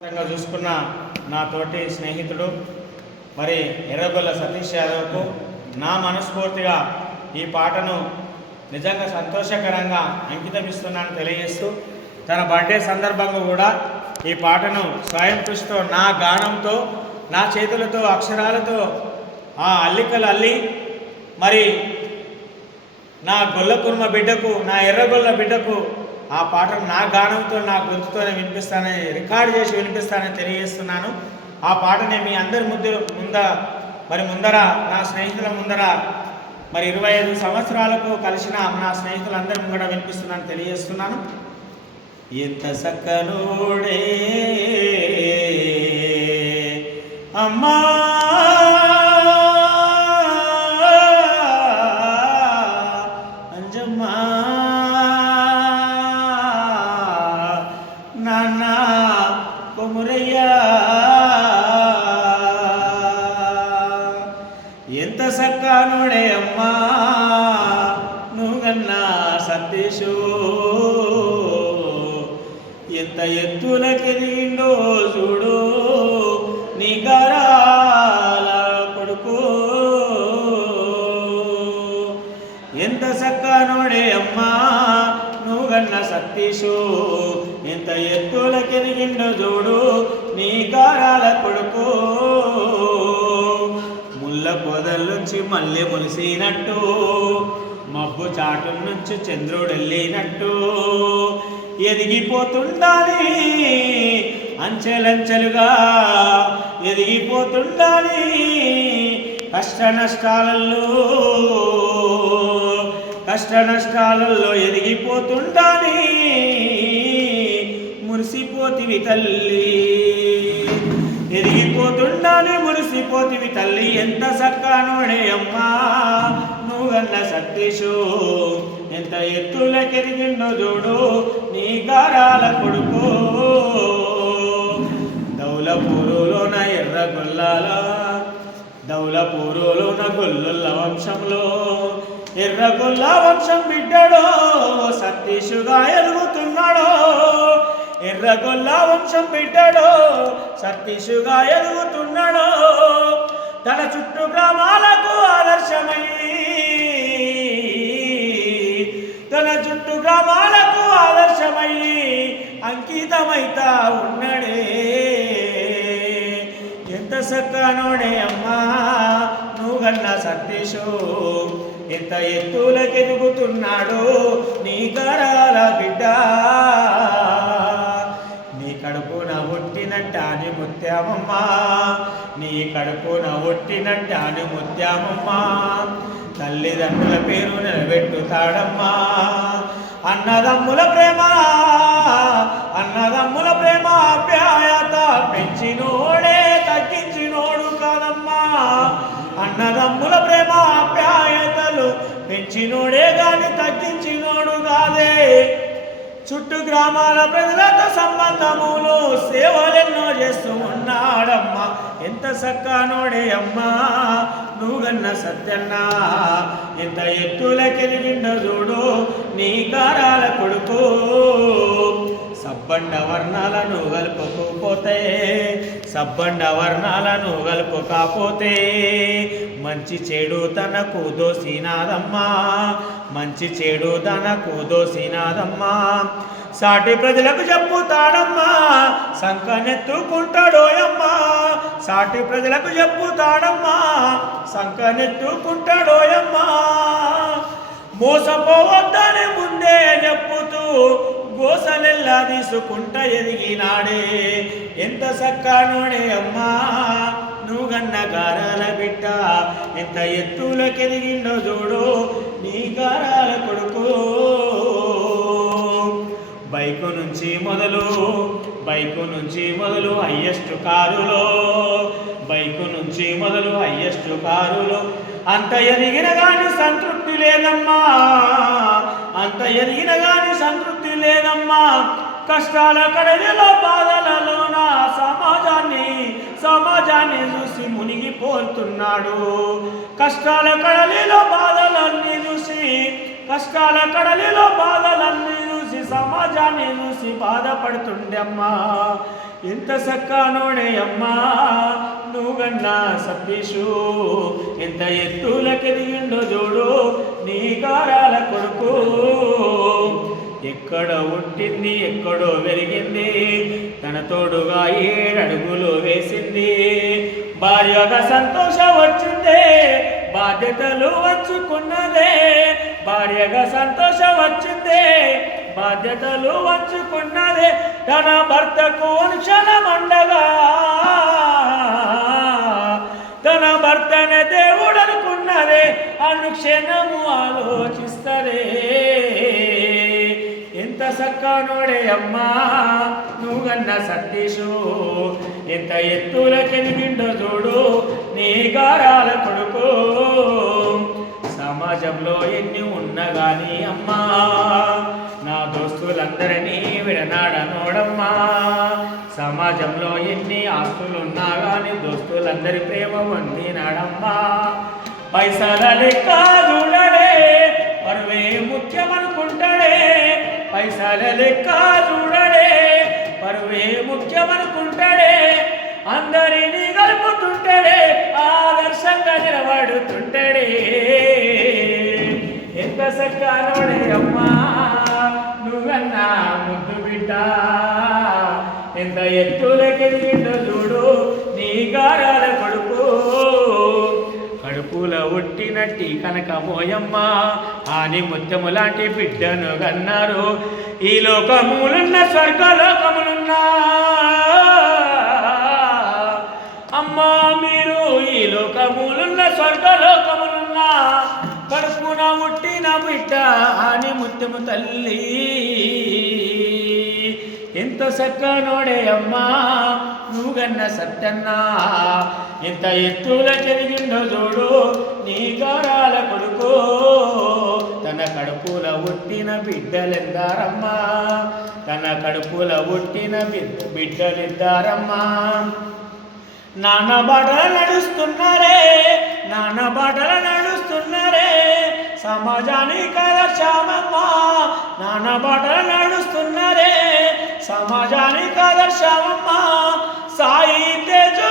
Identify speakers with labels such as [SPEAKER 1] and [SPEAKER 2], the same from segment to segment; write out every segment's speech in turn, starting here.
[SPEAKER 1] విధంగా చూసుకున్న నా తోటి స్నేహితుడు మరి ఎర్రగొల్ల సతీష్ యాదవ్కు నా మనస్ఫూర్తిగా ఈ పాటను నిజంగా సంతోషకరంగా అంకితం తెలియజేస్తూ తన బర్త్డే సందర్భంగా కూడా ఈ పాటను స్వయం కృషితో నా గానంతో నా చేతులతో అక్షరాలతో ఆ అల్లికలు అల్లి మరి నా గొల్ల కుర్మ బిడ్డకు నా ఎర్రగొల్ల బిడ్డకు ఆ పాటను నా గానంతో నా గొంతుతోనే వినిపిస్తానని రికార్డ్ చేసి వినిపిస్తానని తెలియజేస్తున్నాను. ఆ పాటనే మీ అందరి ముద్దు ముంద మరి ముందర నా స్నేహితుల ముందర మరి ఇరవై ఐదు సంవత్సరాలకు కలిసిన నా స్నేహితులందరి ముంగడ వినిపిస్తున్నాను తెలియజేస్తున్నాను. ఎంత సక్కనోడే అమ్మా! ఎంత ఎత్తులకెదిగిండో చూడు నీ కొడుకు. ఎంత సక్కానోడే అమ్మా నువ్వు గన్న సతీషు. ఎంత ఎత్తులకెదిగిండో చూడు నీ కారాల కొడుకు. ముళ్ళ పొదల నుంచి మల్లె ములిసినట్టు మబ్బు చాటు నుంచి చంద్రుడు వెళ్ళినట్టు ఎదిగిపోతుండాలి. అంచెలంచెలుగా ఎదిగిపోతుండాలి. కష్ట నష్టాలలో కష్ట నష్టాలలో ఎదిగిపోతుండాలి. మురిసిపోతివి తల్లి. ఎదిగిపోతుండాలి మురిసిపోతివి తల్లి. ఎంత సక్కానోడే అమ్మా. నువ్వన్న సతీషు ఎంత ఎత్తులకెదిగిండో చూడు నీ గారాల కొడుకు. దౌలపూరులోన ఎర్ర గొల్లాల దౌలపూరులోన గొల్లుల వంశంలో. ఎర్ర గొల్ల వంశం బిడ్డడో సతీషుగా ఎదుగుతున్నాడో ఎర్రగొల్ల వంశం బిడ్డడో సతీషుగా ఎదుగుతున్నాడో తన చుట్టూ గ్రామాలకు ఆదర్శమై తన చుట్టూ గ్రామాలకు ఆదర్శమై అంకితమైతా ఉన్నడే. ఎంత సక్కనోడే అమ్మా నువ్వు గన్న సతీషు ఎంత ఎత్తులకెదుగుతున్నాడో నీ కరాల బిడ్డ. ఒట్టినట్టాని ముత్యామమ్మా నీ కడుపున ఒట్టినట్టాని ముత్యామమ్మా తల్లిదండ్రుల పేరు నిలబెట్టుతాడమ్మా. అన్నదమ్ముల ప్రేమ అన్నదమ్ముల ప్రేమ ఆప్యాయత పెంచినోడే తగ్గించినోడు కాదమ్మా. అన్నదమ్ముల ప్రేమ ఆప్యాయతలు పెంచినోడే గాని తగ్గించినోడు కాదే. చుట్టూ గ్రామాల ప్రజలతో సంబంధములు సేవలెన్నో చేస్తూ ఉన్నాడమ్మా ఎంత సక్కానోడే అమ్మా. నువ్వన్న సత్యన్నా. ఎంత ఎత్తులకెదిగిండో చూడు నీ కారాల కొడుకు. సబ్బండ వర్ణాలను కలుపుకుపోతే సబ్బండ వర్ణాలను కాకపోతే మంచి చెడు తనకు దోసినాదమ్మా మంచి చెడు తనకు దోసినాదమ్మా. సాటి ప్రజలకు చెప్పుతాడమ్మా సంకనెత్తుకుంటాడోయమ్మా సాటి ప్రజలకు చెప్పుతాడమ్మా సంకనెత్తుకుంటాడోయమ్మా మోసపోవద్దని ముందే చెప్పుతూ గోసలెల్లా తీసుకుంట ఎదిగినాడే. ఎంత సక్కానోడే అమ్మా నువ్వు గన్న గారాల బిడ్డ. ఎంత ఎత్తులకెదిగిండో చూడు నీ గారాల కొడుకు. బైకు నుంచి మొదలు బైకు నుంచి మొదలు హయ్యెస్ట్ కారులో. బైకు నుంచి మొదలు హయ్యెస్ట్ కారులో. అంత ఎరిగిన గాని సంతృప్తి లేదమ్మా. అంత ఎరిగిన గాని సంతృప్తి లేదమ్మా. కష్టాల కడలిలో బాధలలోన సమాజాన్ని సమాజాన్ని చూసి మునిగిపోతున్నాడు. కష్టాల కడలిలో బాధలన్నీ చూసి కష్టాల కడలిలో బాధలన్నీ చూసి సమాజాన్ని చూసి బాధపడుతుండమ్మా. ఎంత సక్కానోడే అమ్మా నువ్వన్నా సతీషు. ఎంత ఎత్తులకెదిగిండో చూడు నీ కారాల కొడుకు. ఎక్కడ ఉట్టింది ఎక్కడో వెలిగింది తన తోడుగా ఏడడుగులు వేసింది. భార్యగా సంతోషం వచ్చిందే బాధ్యతలు వచ్చుకున్నదే భార్యగా సంతోషం వచ్చిందే బాధ్యతలు వచ్చుకున్నదే తన భర్తకు అనుక్షణమండగా తన ఆలోచిస్తరే ఎంత సక్కానోడే అమ్మా నువ్వన్న సతీషు. ఎంత ఎత్తులకెదిగిండో చూడు నీ గారాల కొడుకు. సమాజంలో ఎన్ని ఉన్నా గాని అమ్మా నా దోస్తులందరినీ విడనాడనోడమ్మా. సమాజంలో ఎన్ని ఆస్తులున్నా గాని దోస్తులందరి ప్రేమ పొందినాడమ్మా పైసల కాదు పైసల లెక్క చూడడే పరువే ముఖ్యమనుకుంటాడే అందరినీ కలుపుతుంటాడే ఆదర్శంగా నిలబడుతుంటాడే. ఎంత సక్కానోడే అమ్మా నువ్వన్నా ముద్దు బిడ్డ. ఎంత ఎత్తులకెదిగిండో చూడు నీ గారాల కొడుకు. కడుపుల ఒట్టినట్టి కనకమోయమ్మ. ఆని ముత్యము లాంటి బిడ్డను కన్నారు. ఈ లోకములున్న స్వర్గలోకములున్న. అమ్మా మీరు ఈ లోకములున్న స్వర్గలోకములున్న. కడుపున ఉట్టిన బిడ్డ అని ముత్యము తల్లి. ఎంత సక్కనోడే అమ్మా నువ్వు కన్నా సత్యన్నా ఇంత ఎత్తుల జరిగిండో చూడు నీ గారాల కొడుకు. తన కడుపుల ఒట్టిన బిడ్డలిద్దారమ్మా తన కడుపుల ఒట్టిన బిడ్డ బిడ్డలిద్దారమ్మా నాన్న బాటల నడుస్తున్నారే నాన్న బాటల నడుస్తున్నారే సమాజానికి ఆదర్శమమ్మా నాన్న బాటల నడుస్తున్నారే సమాజానికి ఆదర్శమమ్మా సాయి తేజో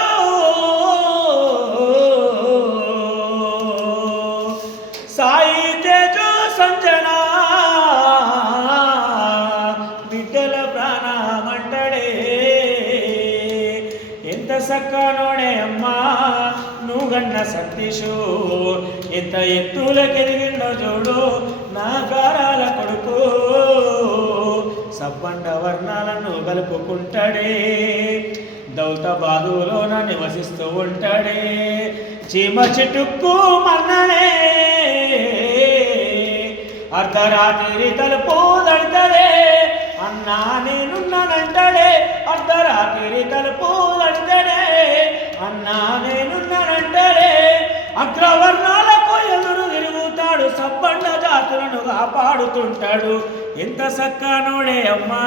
[SPEAKER 1] సతీషు ఎంత ఎత్తులకెదిగిండో చూడు నా గారాల కొడుకు. సబ్బండ వర్ణాలను కలుపుకుంటాడే బాధువులోన నివసిస్తూ ఉంటాడే. చీమ చిటుక్కు మన్ననే అర్ధరాత్రి తలుపు అన్నా నేనున్నానంటాడే. అర్ధరాత్రి తలుపు దడతడే అన్నా నేనున్నానంటే అగ్రవర్ణాలకు ఎదురు తిరుగుతాడు సబ్బండ జాతులను కాపాడుతుంటాడు. ఎంత సక్కనుడే అమ్మా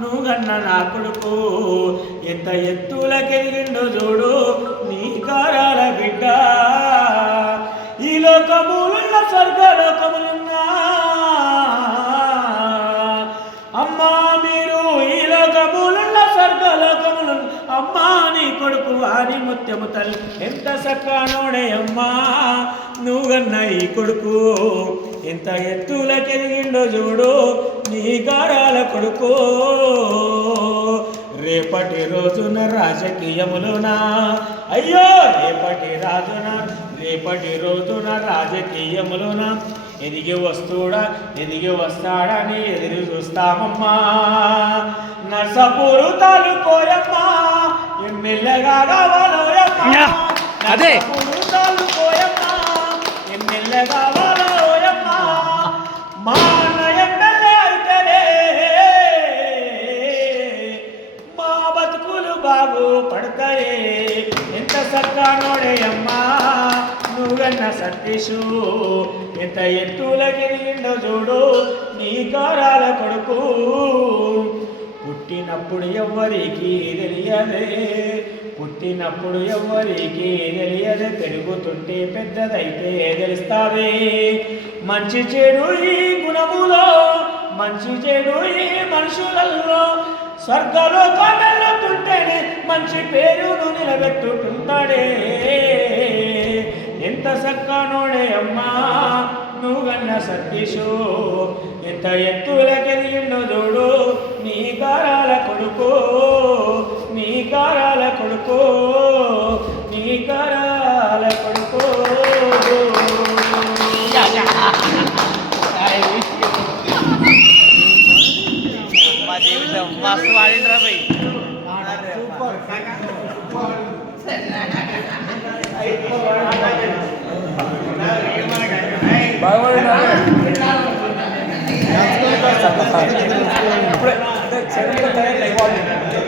[SPEAKER 1] నువ్వన్న నా కొడుకు. ఎంత ఎత్తులకెళ్ళిండో చూడు నీ కారాల బిడ్డ. ఈ లోకములున్న స్వర్గలోకములున్న అమ్మా నీ కొడుకు అని ముత్యము తల్లి. ఎంత సక్కనోడే అమ్మా నువ్వన్న ఈ కొడుకు. ఎంత ఎత్తులకెదిగిండో చూడు నీ గారాల కొడుకు. రేపటి రోజున రాజకీయములునా అయ్యో రేపటి రాజున రేపటి రోజున రాజకీయములున ఎదిగి వస్తుడా ఎదిగి వస్తాడని ఎదురు చూస్తామమ్మా. నర్సపూరు తాలూకోయమ్మా
[SPEAKER 2] అదే.
[SPEAKER 1] పడతాయి. ఎంత సక్కానోడే అమ్మా. నువ్వన్న సతీషు. ఎంత ఎత్తులకెదిగిండో చూడు. నీ కారాల కొడుకు. పుట్టినప్పుడు ఎవ్వరికి తెలియదే. పుట్టినప్పుడు ఎవ్వరికి తెలియదు. పెరుగుతుంటే పెద్దదైతే తెలుస్తాది. మంచి చెడు ఈ గుణములో మంచి చెడు ఈ మనుషులలో స్వర్గలోకం వెళ్ళుతుంటే మంచి పేరును నిలబెట్టుకుంటాడే. ఎంత సక్కనోడే అమ్మా నువ్వు గన్న సతీషు. ఎంత ఎత్తులకెదిగిండో చూడు. నీ గారాల కొడుకు నీ గారాల కొడుకు నీ గారాల కొడుకు.
[SPEAKER 2] మా జీవితం మస్తు వాడిండ్రా పోయి
[SPEAKER 3] ఇప్పుడే అంటే చెరువులు తయారు అయిపోయింది